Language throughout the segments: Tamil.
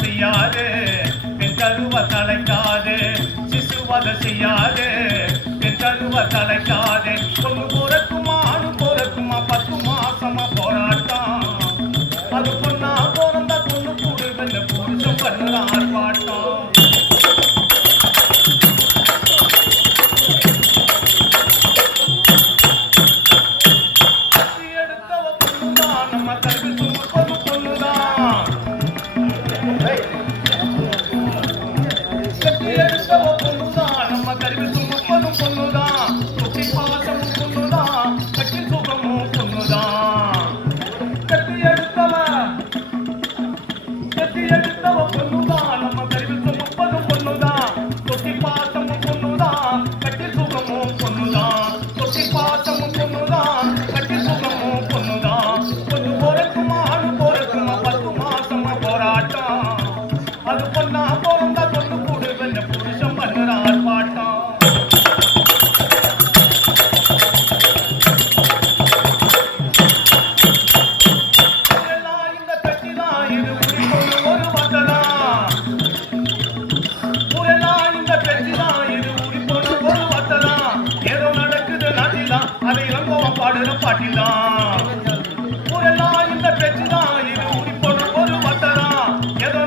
செய்யாது பெண் கருவ தலைக்காது சிசுவத செய்யாது பெண் கருவ தலைக்காது பொண்ணு போறக்குமா அணு போறக்குமா 10 மாசமா போராட்டம் அது பொண்ணா போறந்தா பொண்ணு கூடு வெள்ள புருஷம் பண்ணுற ஆர்ப்பாட்டம் அது பொண்ணா போறந்தா பொண்ணு கூடு வெள்ள புருஷம் பண்ணுற ஆர்ப்பாட்டம் இந்த பெட்டிதான் இது ஒரு வட்டதான் இந்த பெட்டிதான் இது ஒரு வட்டதான் ஏதோ நடக்குது நாட்டிலாம் அதை இளங்கோவம் பாடுற பாட்டிலாம் ஊரெல்லாம் இந்த பெட்டிதான் இது ஒரு வட்டதான் ஏதோ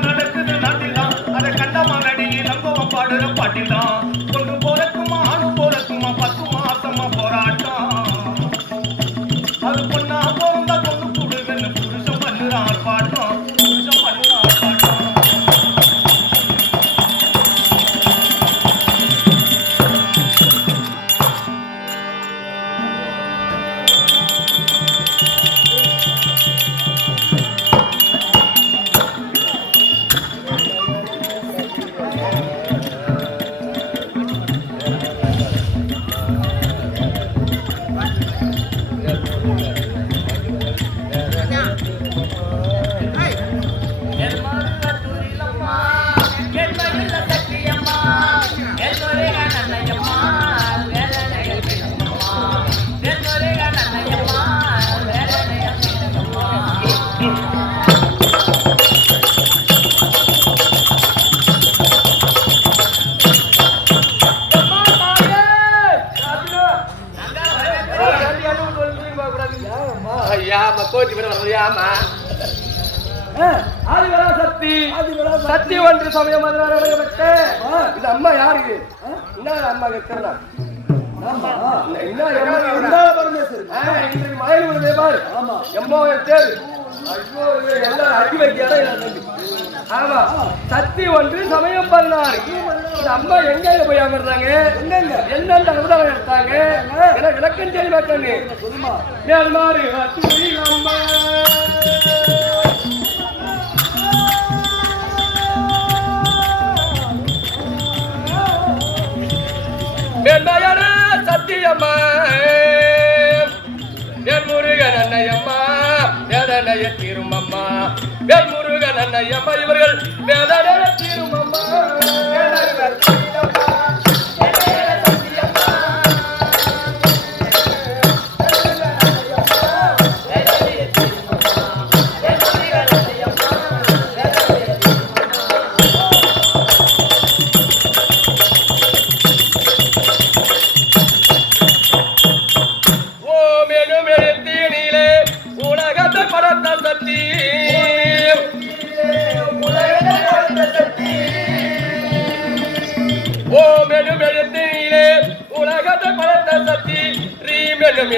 பாடுற பாட்டிலாம் கொண்டு போறக்குமா அணு போறக்குமா 10 மாசமா போராட்டம் அது பொண்ணா போறந்தா கொண்டு கூடு வெள்ள புருஷம் பண்ணுற ஆர்ப்பாட்டம் புருஷம் பண்ணுற ஆர்ப்பாட்டம் சக்தி ஒன்று சமயம் இது அம்மா யாருக்கு என்ன அம்மா கேட்கறா சக்தி ஒன்று சமயம் பண்ணாரு அம்மா எங்க போய் அமர்ந்தாங்க என்னென்ன எடுத்தாங்க விளக்கம் தெளிவாக்கண்ணு மேல்மாறு அம்மா சத்தியம்மா என் முருகன் அன்னையம்மா வேதனைய தீருமம்மா என் முருகன் அன்னையம்மா இவர்கள் வேதனைய தீருமம்மா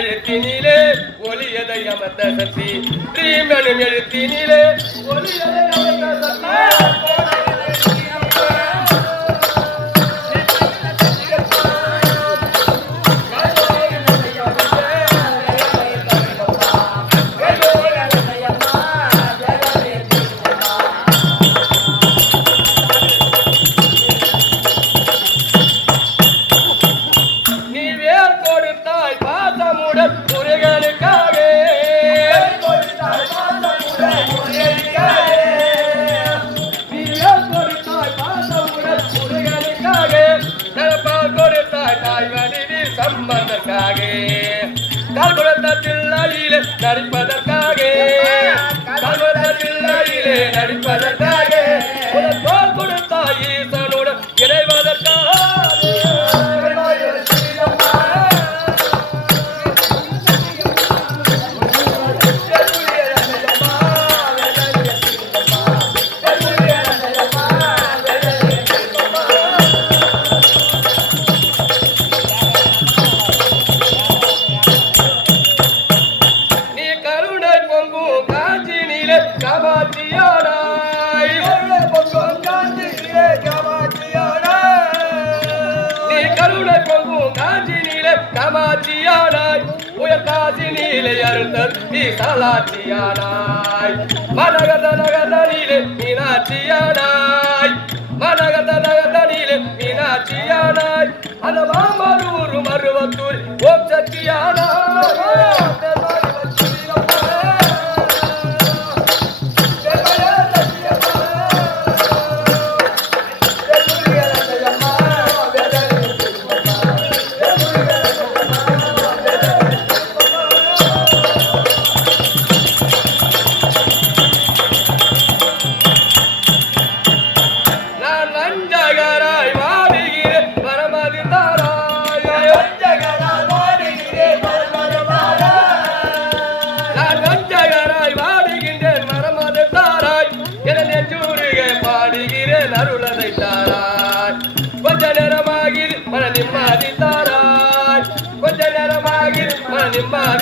எழுத்தினிலே ஒளியதை அமர்ந்த சக்தி ரீமனும் எழுத்தினிலே ஒளியதை அமர்ந்த சக்தி நடிப்பதற்காக காமாட்சியானாய் உயர் காசி நீலை அருந்தல் ஈசலாட்சியானாய் மனகத நகதனிலே மீனாட்சியானாய் மனகத நகதனிலே மீனாட்சியானாய் அந்த மாமரூர் மருவத்தூர் ஓம் சக்தியானாய்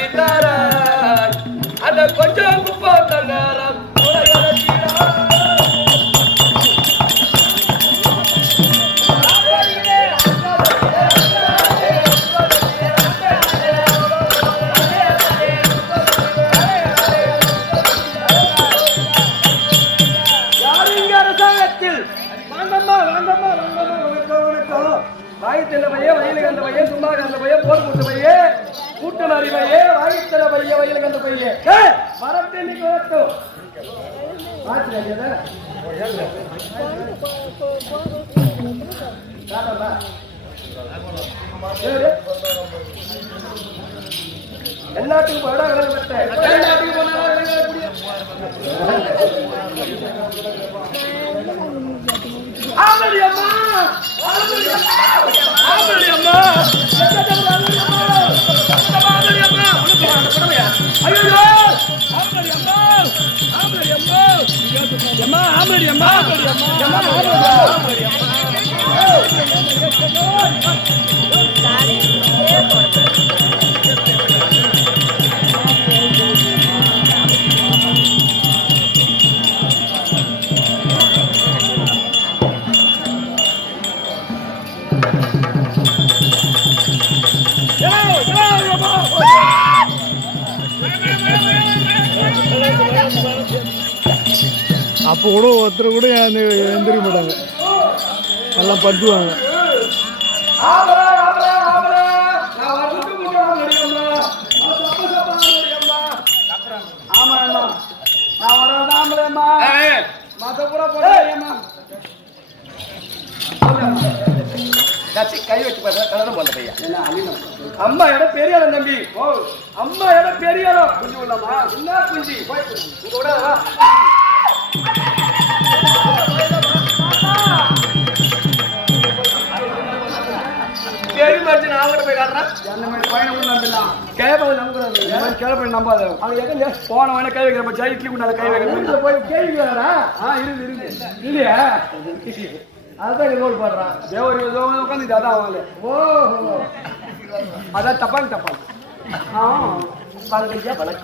நிம்மதித்தாராய் அந்த கொஞ்சம் குப்பத்த நேரம் வாய்த்தல பைய வயலுக்கு அந்த பையன் சும்மா அந்த பையன் போர் கூட்ட பையன் கூட்டம் அறிவையே வாய்த்தல பைய வயலுக்கு அந்த பையன் வரட்டு இன்னைக்கு வரட்டும் எல்லாத்துக்கும் ஆமடி அம்மா ஆமடி அம்மா அப்போ கூட ஒருத்தர் கூட எந்திரிக்க மாட்டாங்க, எல்லாம் படுத்துவாங்க. கை வச்சு கல்யாணம் பண்ண பையன் அம்மா இடம் பெரியாளம் தம்பி. அம்மா இடம் பெரியாளம் குஞ்சு உள்ளமா என்ன குஞ்சு கூட போனவன கை வைக்கிற பச்சா இட்லி குண்டால கை வைக்கிற போய் கேள்வி இல்லையா அதான் ரோல் போடுறான் தேவரி உட்காந்து அதான் அவங்கள ஓ அதான் தப்பாங்க தப்பாங்க.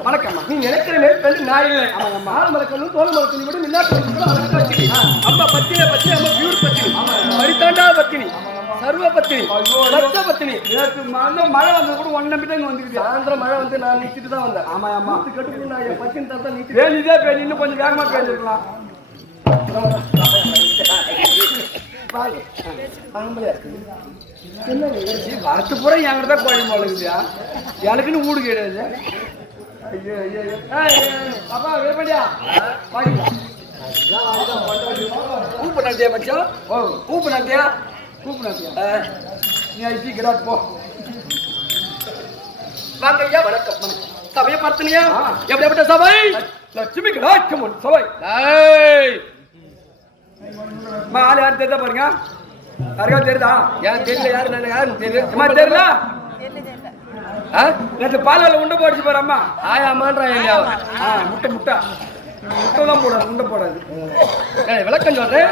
வணக்கம்மா. நீ நினைக்கிற மேல் நான் இல்லை. ஆள் மறக்கணும் தோல் மறக்கணும் கூட நின்னாட்டு அம்மா பத்தினி பத்தினி அம்மா பியூர் பத்தினி பரித்தாண்டா பத்தினி சர்வ பத்தினி லட்ச பத்தினி. நேற்று மழை வந்தது கூட ஒன் நம்பிட்டு இங்க வந்துருக்கு. சாயந்தரம் மழை வந்து நான் நிச்சுட்டு தான் வந்தேன். ஆமா ஆமா கட்டுக்கு நான் என் பத்தினி தான் நிச்சு வேலிதே பேசி இன்னும் கொஞ்சம் வேகமா பேசிருக்கலாம். வரத்து பூரா என்கிட்ட தான் கோழி போலக்குதியா, எனக்குன்னு வீடு கிடையாது. ஐயோ ஐயோ அப்பா வேப்படியா கூப்பு நட்டியா பட்சம். ஓ கூப்பு நட்டியா கூப்பு நட்டியா நீ ஐசி கிராட் போ. வாங்க ஐயா வணக்கம் வணக்கம். சபையை பார்த்தனியா எப்படிப்பட்ட சபை? லட்சுமி கிடாட்சம் சபை. ஆள் யாரும் தெரியுதா பாருங்க, யாருக்கா தெரியுதா? யாரும் தெரியல. யாரு நான் யாருன்னு தெரியுது தெரியல. நேற்று பாலில் உண்டை போடுச்சு பாரு அம்மா. ஆயாமான்றா முட்டை முட்டை முட்டை தான் போடாது உண்டை போடாது. விளக்கம் சொல்றேன்.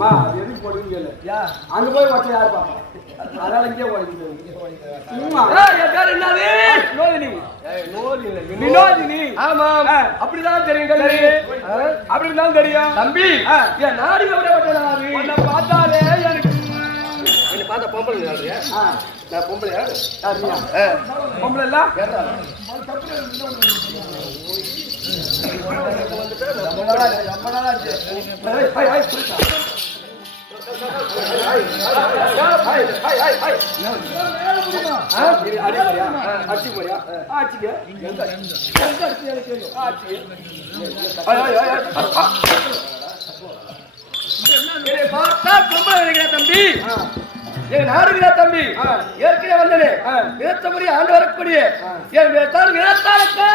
அம்மா எதுக்கு போடுவீங்க இல்ல அங்க போய் வச்ச யாரு பாப்பா அதனால இங்கே ஓடிங்க என் பேர் என்னது நோதினி வினோதினி ஆமா அப்படிதான் தெரியும் அப்படிதான் தெரியும் தம்பி என் நாடு எப்படிப்பட்ட உன்னை பார்த்தாலே எனக்கு என்ன பார்த்தா பொம்பளை நான் பொம்பளையா பொம்பளை இல்ல தம்பி என் நாடுகிறா தம்பி ஏற்கனவே வந்தனே விரத்த முறை ஆண்டு வரக்கூடிய என் விரத்தால் விரத்தாளுக்கு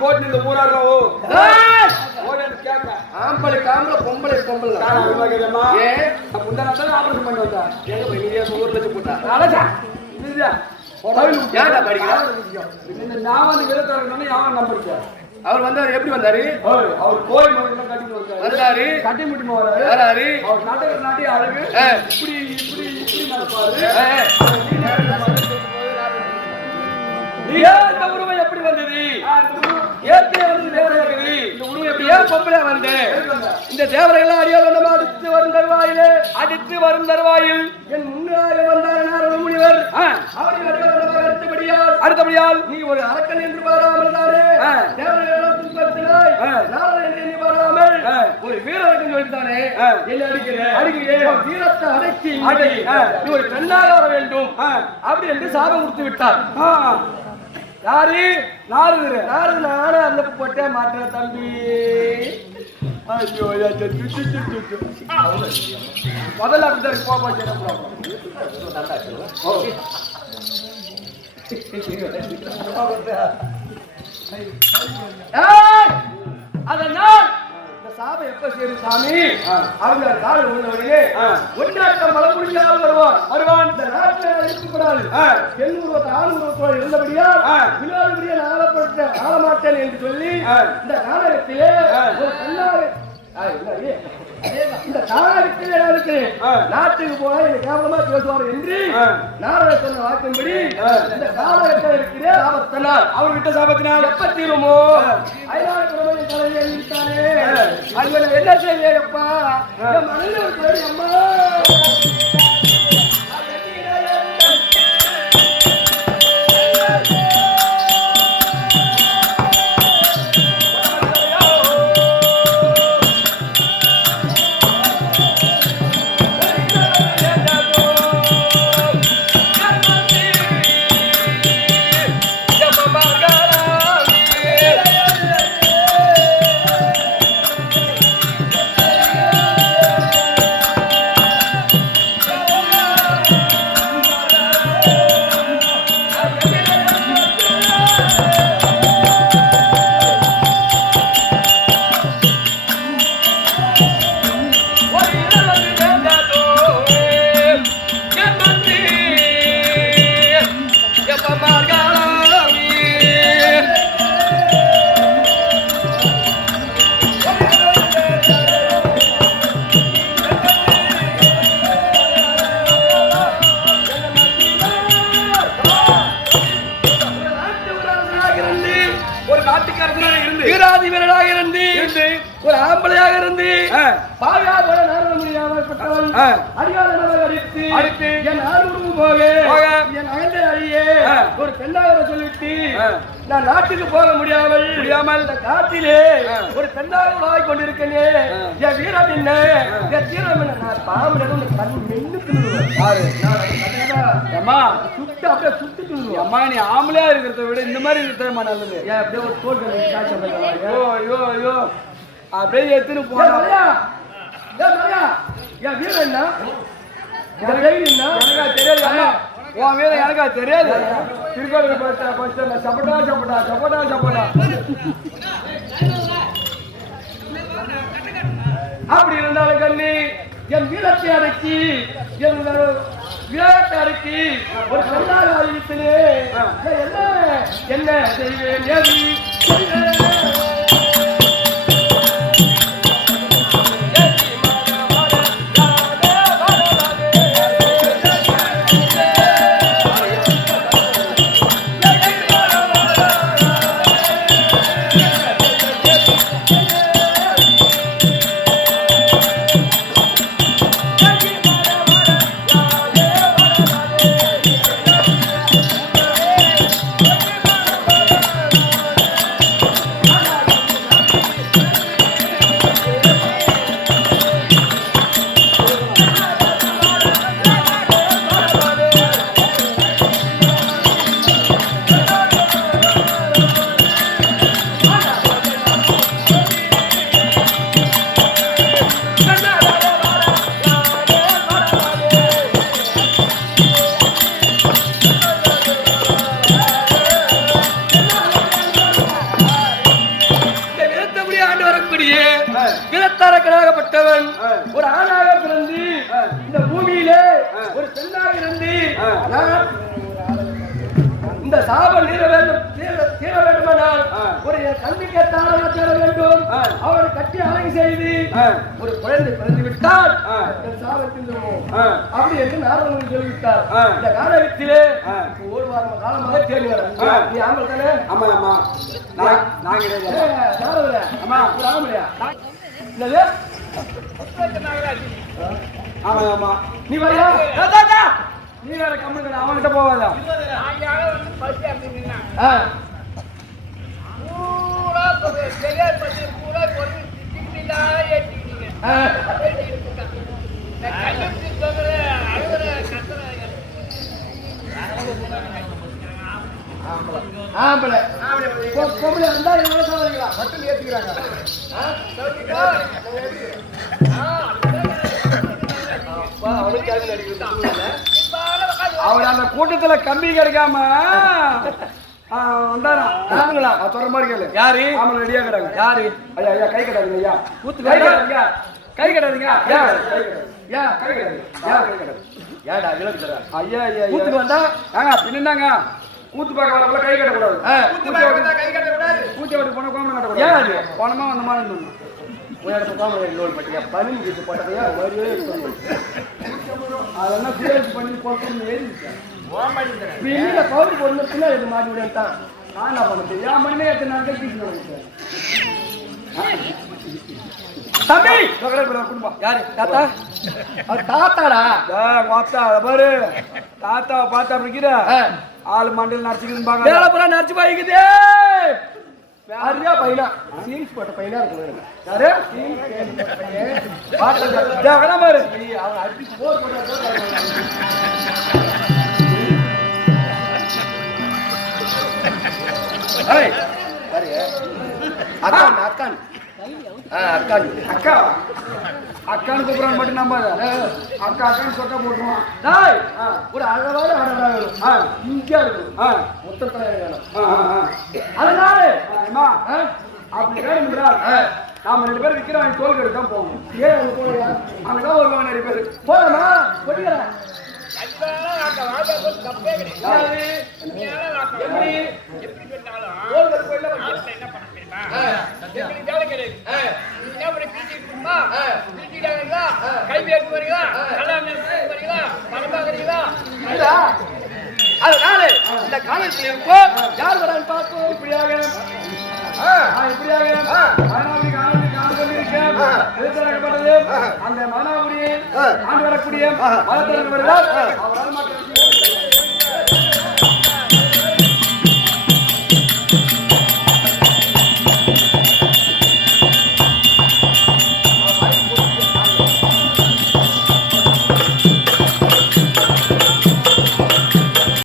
போட்டு இந்த ஊராடுறோ ஆம்பளை காம்பளை பொம்பளை பொம்பளை முந்தான ஆபரேஷன் பண்ணி வந்தா எங்க ஊர்ல வச்சு போட்டா நான் வந்து விழுத்தாரு யாவன் நம்பர் அவர் வந்தாரு எப்படி வந்தாரு அவர் கோயில் வந்தாரு கட்டி முட்டி வராரு அவர் நாட்டி அழகு இப்படி இப்படி இப்படி நடப்பாரு இந்த உருவம் எப்படி வந்தது ஏற்கனவே வந்து தேவரை இருக்குது இந்த உருவம் எப்படி ஏன் பொம்பளை வந்து இந்த தேவரைகள் அடியால் அடித்து வரும் தருவாயிலே அடித்து வரும் தருவாயில் என் முன்னாக வந்தார் முனிவர் அடுத்தபடியால் நீ ஒரு அரக்கன் என்று பாராமல் தானே தேவரைகள் துன்பத்தினாய் என்று பாராமல் ஒரு வீரரக்கன் சொல்லித்தானே அடிக்கிறேன் வீரத்தை அடக்கி நீ ஒரு பெண்ணாக வர வேண்டும் அப்படி என்று சாபம் கொடுத்து விட்டார் யாரு நாரது நானும் அந்த போட்டே மாட்டேன் தம்பி ஐயோ முதல்ல அப்படிதான் அதனால் சாபம் எப்ப சேரும் சாமி அவங்க காலம் உள்ளவர்களே ஒன்னாட்டம் மழை முடிஞ்சாலும் வருவான் இந்த நாட்டில் இருக்கக்கூடாது பெண் உருவத்தை ஆண் உருவத்தோடு இருந்தபடியா வினோதபடியா ஆள மாட்டேன் என்று சொல்லி இந்த நாடகத்திலே ஒரு பெண்ணாக இந்த நாடகத்திலே இருக்கிறேன் நாட்டுக்கு போனா எனக்கு கேவலமா பேசுவார் என்று நாடக சொன்ன வாக்கின்படி இந்த நாடகத்தில் இருக்கிற சாபத்தினால் அவர்கிட்ட சாபத்தினால் எப்ப தீருமோ என்ன செய்யப்பா மனதில் அம்மா ஒரு ஆம்பளையாக இருந்து பாவியாக நேர முடியாமல் அடியாளர் அடித்து என் ஆளுக்கு போக என் அகந்தை அழியே ஒரு பெண்ணாக சொல்லிட்டு நான் நாட்டுக்கு போக முடியாமல் இந்த காட்டிலே ஒரு பெண்ணாக உலாவிக் கொண்டிருக்கேன். என் வீரம் என்ன என் தீரம் என்ன நான் பாம்பு கண் மென்னு சுட்டு அப்படியே சுட்டு தின்னுவேன். அம்மா நீ ஆம்பளையா இருக்கிறத விட இந்த மாதிரி இருக்கிற நல்லது. ஏன் அப்படியே ஒரு தோட்டம் அப்படியே எடுத்துன்னு போறியா என் வீரம் என்ன தெரியாது. உன் வீர எனக்கா தெரியாது. திருக்கோவில் பஸ் சப்பட்டா சப்பட்டா சப்பட்டா சப்பட்டா அப்படி இருந்தாலும் கண்ணி என் வீரத்தை அடக்கி என் விளையாட்டை அடக்கி ஒரு சொல்லாத அறிவித்தனே என்ன என்ன செய்வேன் ஏவி விலத்தாரக்கனாகப்பட்டவன் ஒரு ஆணாக பிறந்து இந்த பூமியிலே ஒரு பெண்ணாக இருந்து இந்த சாபம் தீர வேண்டுமானால் ஒரு கல்விக்கு தாராள தேட வேண்டும். அவரை கட்டி அழகு செய்து ஒரு குழந்தை பிறந்து விட்டால் சாபத்தில் அப்படி என்று நாரதன் சொல்லிவிட்டார். இந்த காலகத்திலே ஒரு வாரம் காலமாக தேடி வர நீ ஆம்பல் தானே? ஆமா ஆமா ஆமா ஆமா நீ வரையா நீ வேற கம்மி அவன்கிட்ட போவாதா? ஆம்பளை பொம்பளை இருந்தா மட்டும் ஏத்துக்கிறாங்க. அவர் அந்த கூட்டத்துல கம்பி கிடைக்காம வந்தாரா சொல்ற மாதிரி கேளு. யாரு ஆமா ரெடியா இருக்கிறாங்க? யாரு? ஐயா ஐயா கை கட்டாதீங்க ஐயா. கூத்து கை கட்டாதீங்க கை கட்டாதீங்க ஏன் கை கட்டாதீங்க கை கட்டாது ஏடா விளக்கு தர ஐயா ஐயா கூத்துக்கு வந்தா ஏங்க பின்னாங்க கூத்து பார்க்க வரப்பல கை கட்டக்கூடாது. கை கட்டக்கூடாது. கூத்தி ஓட்டு போன கோமணம் கட்டக்கூடாது. ஏன் அது போனமா அந்த மாதிரி இருந்தோம் அதெல்லாம் சுழற்சி பண்ணி போட்டு பவுடர் போடணும் பின்னாடி மாட்டி விடத்தான் நான் என்ன பண்ண ஏன் மணிமே எத்தனை நாள் தம்பி குடும்பம் யாரு தாத்தா? அது தாத்தாடா வாத்தா பாரு தாத்தா பார்த்தா அப்படிங்கிற ஆளு மண்டல் நடிச்சுக்குது நடிச்சு பாய்க்குதே. யாரியா பையனா சீன்ஸ் போட்ட பையனா இருக்கு. யாரு பாரு அவன் அடி போர் அக்கான் அக்கான் அக்கான் அக்கா அக்கான்னு கூப்பிடறான் மட்டும் நம்பாத. அக்கா அக்கான்னு சொக்கா போட்டுருவான். ஒரு அழகான அழகா இங்கேயா இருக்கும் மொத்தத்துல வேணும். அதனால அப்படி வேணும்ன்றால் நாம 2 பேரும் விற்கிறோம் தோல் கெடுத்து தான் போகணும். ஏன் அங்க போறியா? அங்கதான் வருவாங்க நிறைய பேர். போலாமா? கொடிக்கிறேன் அதனால இந்த காலத்தில் இருப்போம். யார் வரான்னு பார்ப்போம். இப்படியாக அந்த மனாபுரியை ஆண்டு வரக்கூடிய மதத்திற்கு வருகிறார். அவரால்